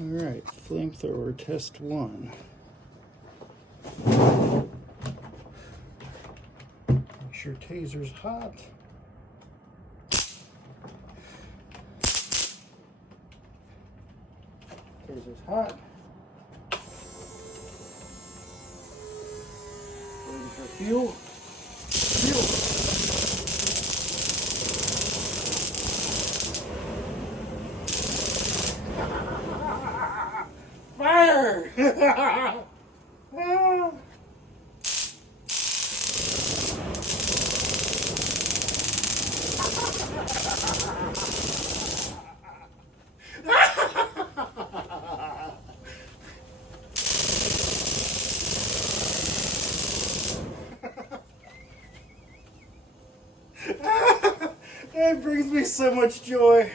Alright, flamethrower test 1. Make sure taser's hot. Taser's hot. Waiting for fuel. Fire! It brings me so much joy.